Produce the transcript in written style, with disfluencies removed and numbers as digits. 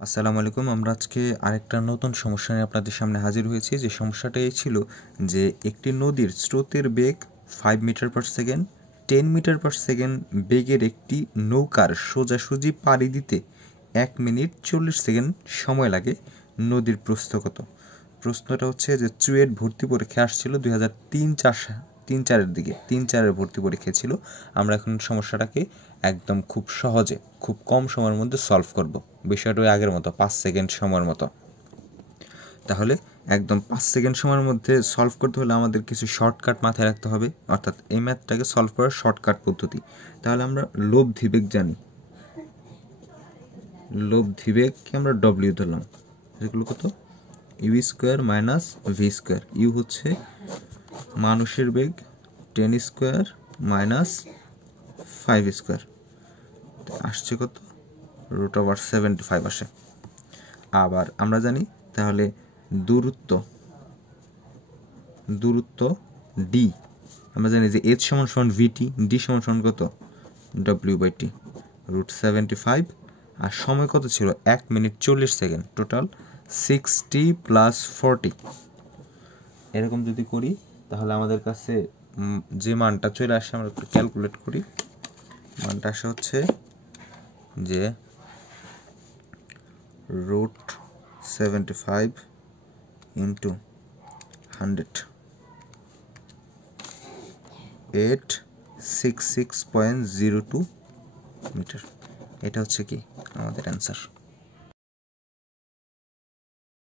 আসসালামু আলাইকুম। আমরা আজকে আরেকটা নতুন সমস্যা নিয়ে আপনাদের সামনে হাজির হয়েছি। যে সমস্যাটা এই ছিল যে একটি নদীর স্রোতের বেগ 5 metre per second, 10 metre per second বেগের একটি নৌকার সোজাসুজি পাড়ি দিতে 1 মিনিট 40 সেকেন্ড সময় লাগে। নদীর প্রস্থ কত? প্রশ্নটা হচ্ছে যে চুয়েট ভর্তি পরীক্ষা আসছিল 2003-4 দিকে, 3-4 ভর্তি পরীক্ষা ছিল। আমরা এখন সমস্যাটাকে একদম খুব সহজে, খুব কম সময়ের মধ্যে সলভ করব। বিষয়টা ওই আগের মতো 5 সেকেন্ড সময়ের মতো। তাহলে একদম 5 সেকেন্ড সময়ের মধ্যে সলভ করতে হলে আমাদের কিছু শর্টকাট মাথায় রাখতে হবে, অর্থাৎ এই ম্যাথটাকে সলভ করার শর্টকাট পদ্ধতি। তাহলে আমরা লব্ধি বেগ জানি, লব্ধি বেগকে আমরা ডব্লিউ ধরলাম। যেগুলো কত? U square minus V square. U হচ্ছে মানুষের বেগ, 10 স্কোয়ার মাইনাস 5 স্কোয়ার আসছে কত? √75 আসে। আবার আমরা জানি তাহলে দূরত্ব ডি, আমরা জানি যে এইচ সমান সমান ভিটি, ডি সমান সমান কত? W/T √75। আর সময় কত ছিল? 1 মিনিট 40 সেকেন্ড। টোটাল 60 + 40। এরকম যদি করি তাহলে আমাদের কাছে যে মানটা চলে আসে, আমরা একটু ক্যালকুলেট করি। মানটা আসে হচ্ছে যে √75 × 100, 866.02 মিটার। এটা হচ্ছে কি আমাদের অ্যান্সার।